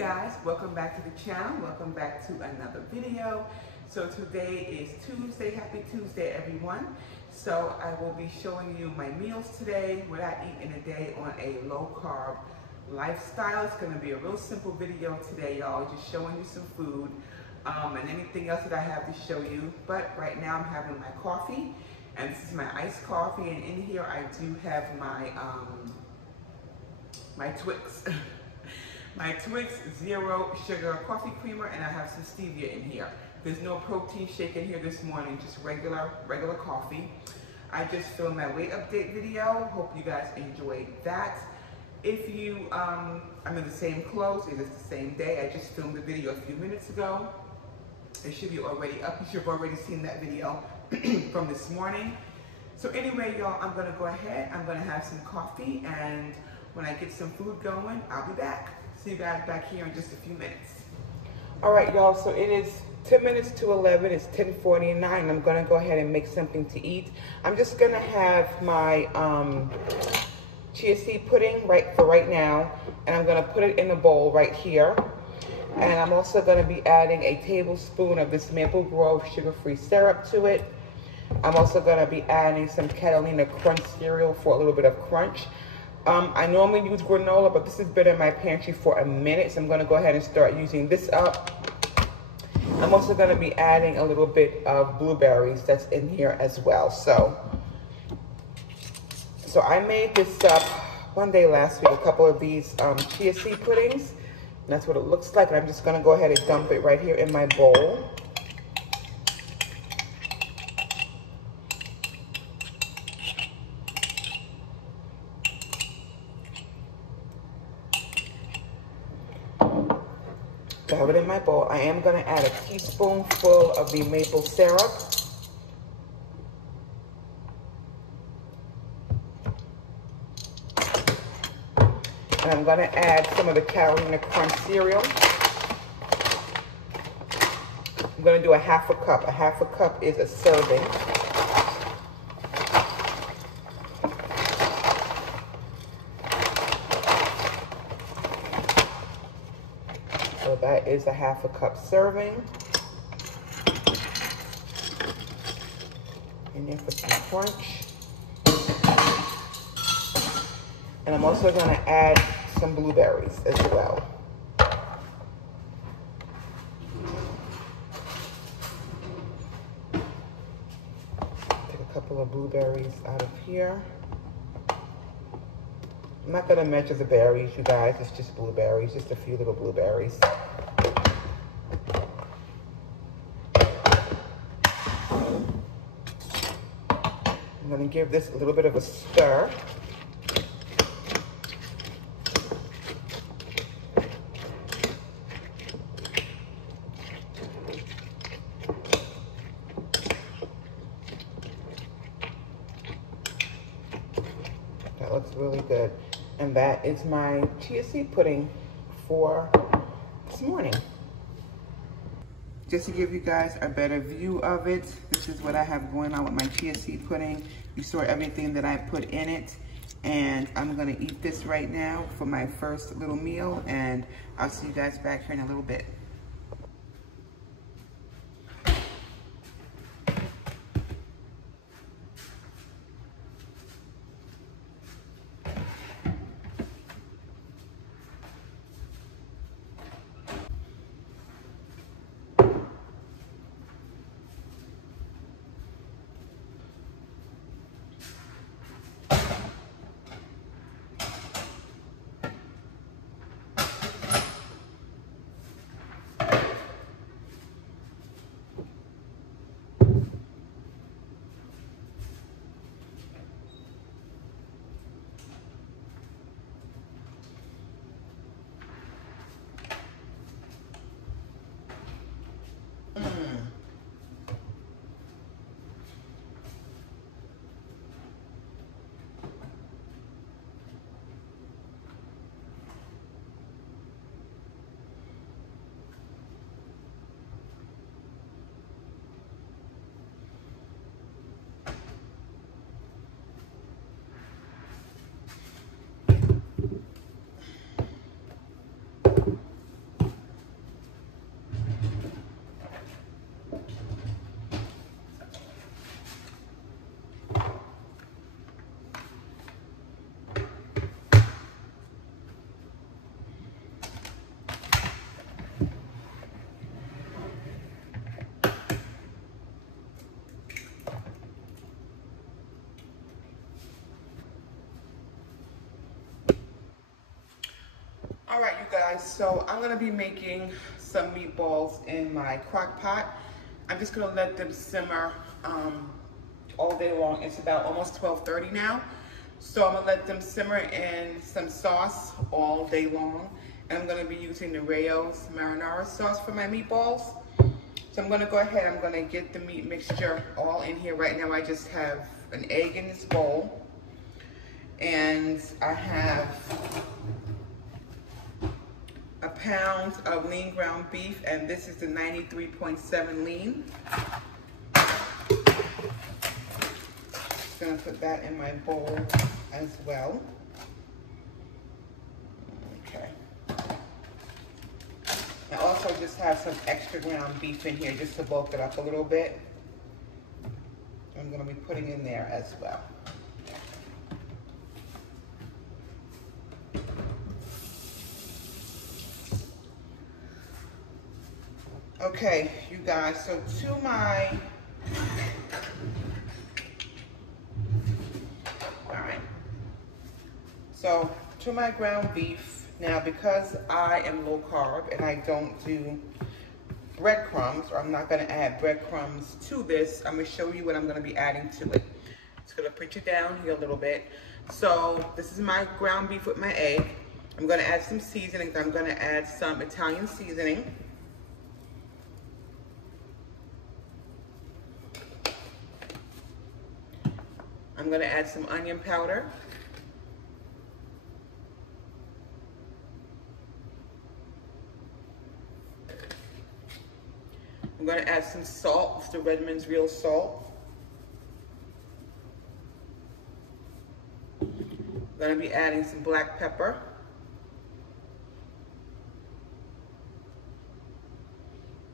guys, welcome back to the channel. Welcome back to another video. So today is Tuesday. Happy Tuesday, everyone. So I will be showing you my meals today, what I eat in a day on a low carb lifestyle. It's going to be a real simple video today, y'all. Just showing you some food and anything else that I have to show you. But right now I'm having my coffee, and this is my iced coffee, and in here I do have my my Twix. My Twix zero sugar coffee creamer, and I have some stevia in here. There's no protein shake in here this morning, just regular coffee. I just filmed my weight update video. Hope you guys enjoyed that. If you, I'm in the same clothes, it is the same day. I just filmed the video a few minutes ago. It should be already up. You should have already seen that video from this morning. So anyway, y'all, I'm gonna go ahead. I'm gonna have some coffee, and when I get some food going, I'll be back. See you guys back here in just a few minutes. All right, y'all, so it is 10 minutes to 11. It's 10:49. I'm gonna go ahead and make something to eat. I'm just gonna have my chia seed pudding right now, and I'm gonna put it in a bowl right here. And I'm also gonna be adding a tablespoon of this Maple Grove sugar-free syrup to it. I'm also gonna be adding some Catalina Crunch cereal for a little bit of crunch. I normally use granola, but this has been in my pantry for a minute, so I'm gonna go ahead and start using this up. I'm also gonna be adding a little bit of blueberries that's in here as well. So I made this up one day last week, a couple of these chia seed puddings. And that's what it looks like, and I'm just gonna go ahead and dump it right here in my bowl. I have it in my bowl. I am going to add a teaspoonful of the maple syrup. And I'm going to add some of the Catalina Crunch cereal. I'm going to do a half a cup. A half a cup is a serving. So that is a half a cup serving. In there for some crunch. And I'm also going to add some blueberries as well. Take a couple of blueberries out of here. I'm not gonna measure the berries, you guys. It's just blueberries, just a few little blueberries. I'm gonna give this a little bit of a stir. That looks really good. And that is my chia seed pudding for this morning. Just to give you guys a better view of it, this is what I have going on with my chia seed pudding. You saw everything that I put in it. And I'm gonna eat this right now for my first little meal, and I'll see you guys back here in a little bit. guys, so I'm gonna be making some meatballs in my crock pot. I'm just gonna let them simmer all day long. It's about almost 12:30 now. So I'm gonna let them simmer in some sauce all day long. And I'm gonna be using the Rayo's marinara sauce for my meatballs. So I'm gonna go ahead, I'm gonna get the meat mixture all in here. Right now I just have an egg in this bowl. And I have a pound of lean ground beef, and this is the 93.7 lean. Just gonna put that in my bowl as well. Okay. I also just have some extra ground beef in here just to bulk it up a little bit. I'm gonna be putting in there as well. Okay, you guys, so to my, all right, so to my ground beef, now because I am low carb and I don't do breadcrumbs, or I'm not gonna add breadcrumbs to this, I'm gonna show you what I'm gonna be adding to it. It's gonna put you down here a little bit. So this is my ground beef with my egg. I'm gonna add some seasoning. I'm gonna add some Italian seasoning. I'm going to add some onion powder. I'm going to add some salt. It's the Redmond's real salt. I'm going to be adding some black pepper.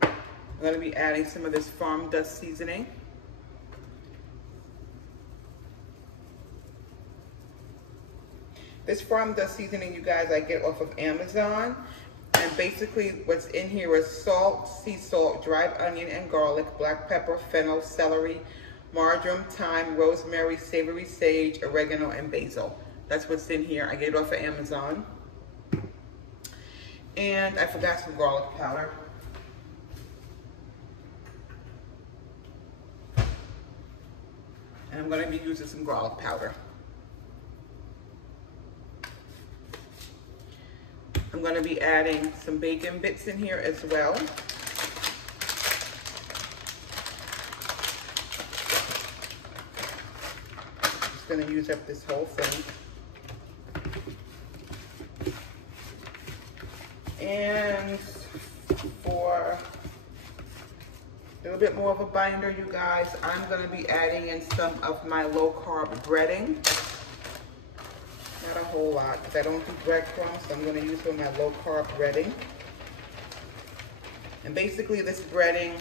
I'm going to be adding some of this farm dust seasoning. This farm dust seasoning, you guys, I get off of Amazon. And basically what's in here is salt, sea salt, dried onion and garlic, black pepper, fennel, celery, marjoram, thyme, rosemary, savory sage, oregano, and basil. That's what's in here. I get it off of Amazon. And I forgot some garlic powder. And I'm going to be using some garlic powder. I'm going to be adding some bacon bits in here as well. Just going to use up this whole thing. And for a little bit more of a binder, you guys, I'm going to be adding in some of my low carb breading. Not a whole lot, because I don't do breadcrumbs, so I'm going to use some of my low carb breading. And basically this breading,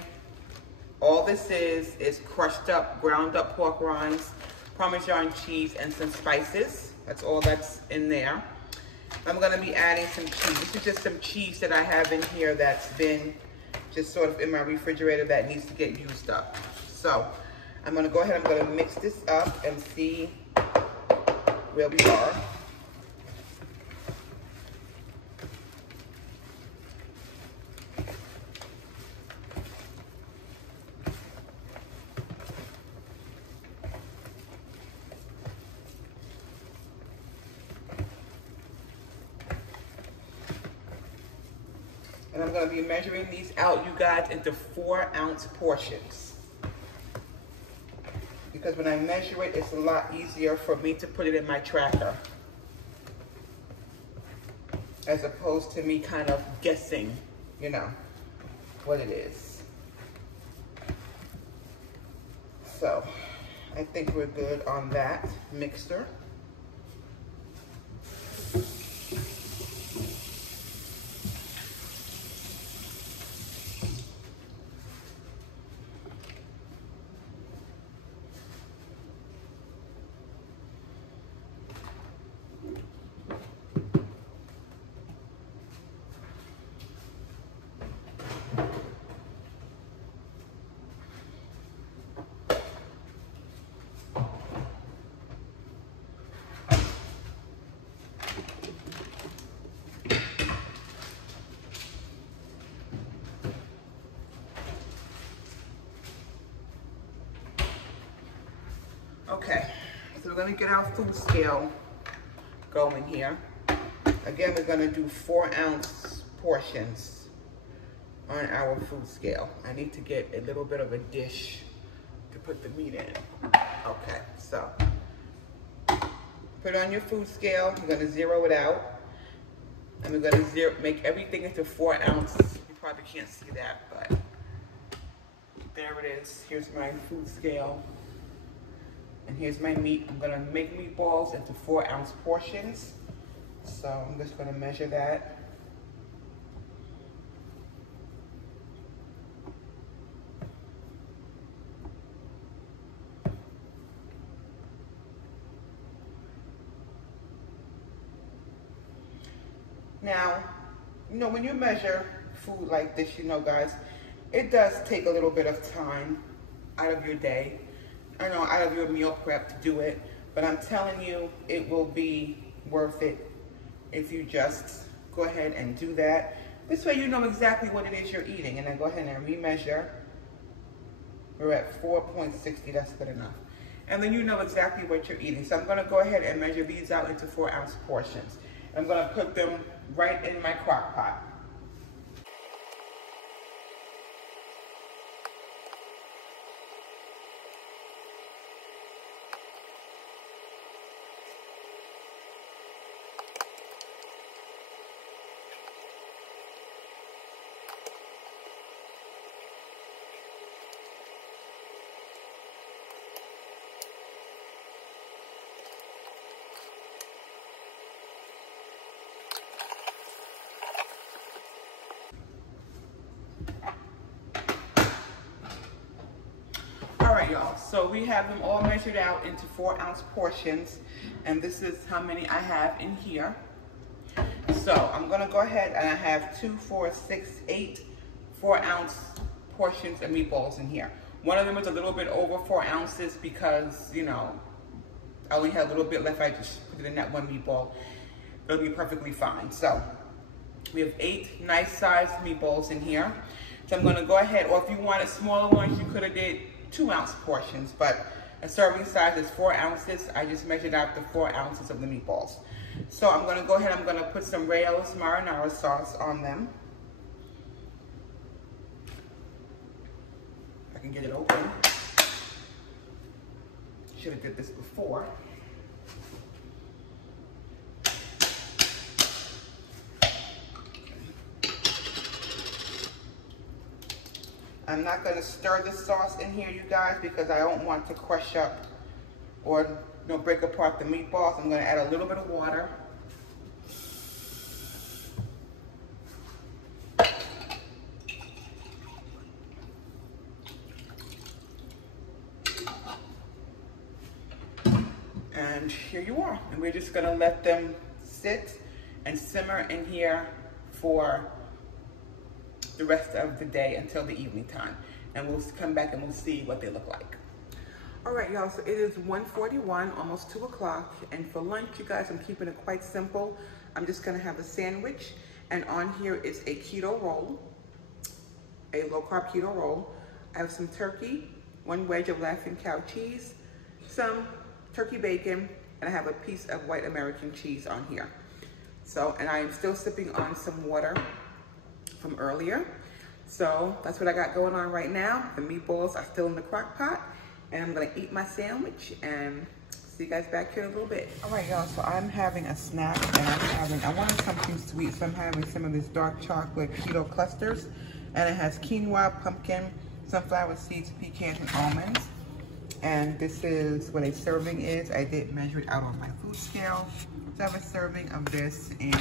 all this is crushed up, ground up pork rinds, Parmesan cheese, and some spices. That's all that's in there. I'm going to be adding some cheese. This is just some cheese that I have in here that's been just sort of in my refrigerator that needs to get used up. So I'm going to go ahead, I'm going to mix this up and see where we are. And I'm going to be measuring these out, you guys, into 4-ounce portions. Because when I measure it, it's a lot easier for me to put it in my tracker, as opposed to me kind of guessing, you know, what it is. So I think we're good on that mixer. Okay, so we're gonna get our food scale going here. Again, we're gonna do 4-ounce portions on our food scale. I need to get a little bit of a dish to put the meat in. Okay, so put it on your food scale. You're gonna zero it out. And we're gonna make everything into 4 ounces. You probably can't see that, but there it is. Here's my food scale. And here's my meat. I'm gonna make meatballs into 4-ounce portions. So I'm just gonna measure that. Now, you know, when you measure food like this, you know, guys, it does take a little bit of time out of your day, out of your meal prep to do it, but I'm telling you, it will be worth it if you just go ahead and do that. This way you know exactly what it is you're eating, and then go ahead and remeasure. We're at 4.60, that's good enough. And then you know exactly what you're eating. So I'm gonna go ahead and measure these out into 4-ounce portions. I'm gonna put them right in my crock pot. All right, y'all, so we have them all measured out into 4-ounce portions, and this is how many I have in here. So I'm gonna go ahead, and I have 2, 4, 6, 8 4-ounce portions of meatballs in here. One of them is a little bit over 4 ounces because, you know, I only had a little bit left. I just put it in that one meatball. It'll be perfectly fine. So we have 8 nice sized meatballs in here. So I'm gonna go ahead, or if you wanted smaller ones, you could have did 2-ounce portions, but a serving size is 4 ounces. I just measured out the 4 ounces of the meatballs. So I'm gonna go ahead, I'm gonna put some Rayo's marinara sauce on them. If I can get it open. Should have did this before. I'm not going to stir the sauce in here, you guys, because I don't want to crush up or break apart the meatballs. I'm going to add a little bit of water. And here you are. And we're just going to let them sit and simmer in here for the rest of the day until the evening time, and we'll come back and we'll see what they look like. All right, y'all, so it is 1:41, almost 2 o'clock, and for lunch, you guys, I'm keeping it quite simple. I'm just gonna have a sandwich, and on here is a keto roll, a low-carb keto roll. I have some turkey, 1 wedge of Laughing Cow cheese, some turkey bacon, and I have a piece of white American cheese on here. So, and I am still sipping on some water from earlier. So that's what I got going on right now. The meatballs are still in the crock pot, and I'm gonna eat my sandwich and see you guys back here in a little bit. All right, y'all, so I'm having a snack, and I wanted something sweet, so I'm having some of this dark chocolate keto clusters, and it has quinoa, pumpkin, sunflower seeds, pecans, and almonds. And this is what a serving is. I did measure it out on my food scale. So I have a serving of this, and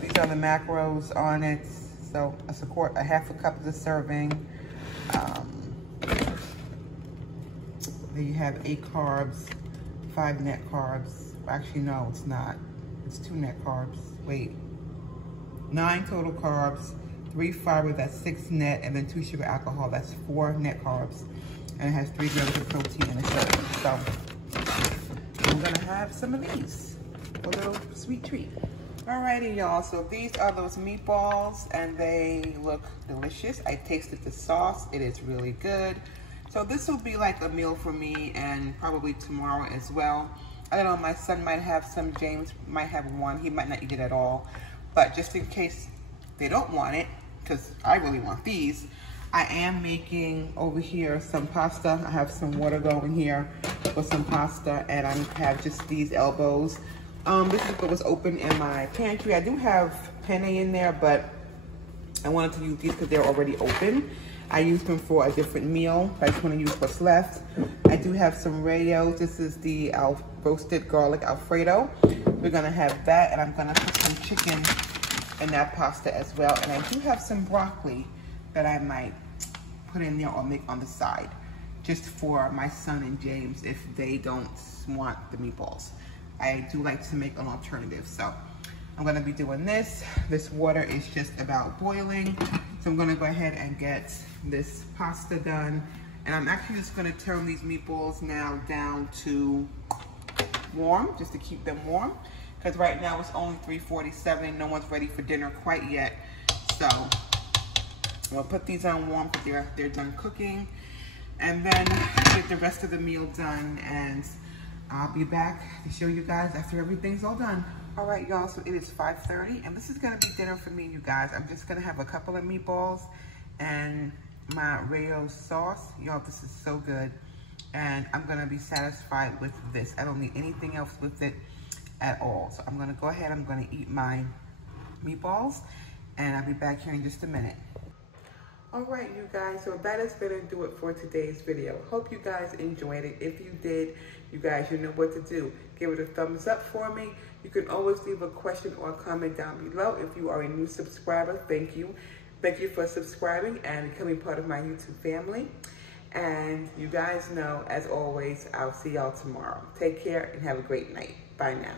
these are the macros on it. So a half a cup is a serving. Then you have 8 carbs, 5 net carbs. Actually, no, it's not. It's 2 net carbs. Wait. 9 total carbs, 3 fiber, that's 6 net, and then 2 sugar alcohol, that's 4 net carbs. And it has 3 grams of protein in a serving. So I'm gonna have some of these, a little sweet treat. Alrighty, y'all, so these are those meatballs, and they look delicious. I tasted the sauce, it is really good. So this will be like a meal for me and probably tomorrow as well. I don't know, my son might have some, James might have one. He might not eat it at all. But just in case they don't want it, because I really want these, I am making over here some pasta. I have some water going here for some pasta, and I have just these elbows. This is what was open in my pantry. I do have penne in there, but I wanted to use these because they're already open. I used them for a different meal, but I just want to use what's left. I do have some Rayo's. This is the roasted garlic Alfredo. We're gonna have that, and I'm gonna put some chicken in that pasta as well. And I do have some broccoli that I might put in there or make on the side, just for my son and James if they don't want the meatballs. I do like to make an alternative, so I'm gonna be doing this. This water is just about boiling, so I'm gonna go ahead and get this pasta done. And I'm actually just gonna turn these meatballs now down to warm, just to keep them warm, because right now it's only 3:47. No one's ready for dinner quite yet, so I'll put these on warm because they're done cooking, and then get the rest of the meal done, and I'll be back to show you guys after everything's all done. All right, y'all, so it is 5:30, and this is gonna be dinner for me, you guys. I'm just gonna have a couple of meatballs and my Rayo's sauce. Y'all, this is so good, and I'm gonna be satisfied with this. I don't need anything else with it at all. So I'm gonna go ahead, I'm gonna eat my meatballs, and I'll be back here in just a minute. All right, you guys, so that is gonna do it for today's video. Hope you guys enjoyed it. If you did, you guys, you know what to do. Give it a thumbs up for me. You can always leave a question or a comment down below. If you are a new subscriber, thank you. Thank you for subscribing and becoming part of my YouTube family. And you guys know, as always, I'll see y'all tomorrow. Take care and have a great night. Bye now.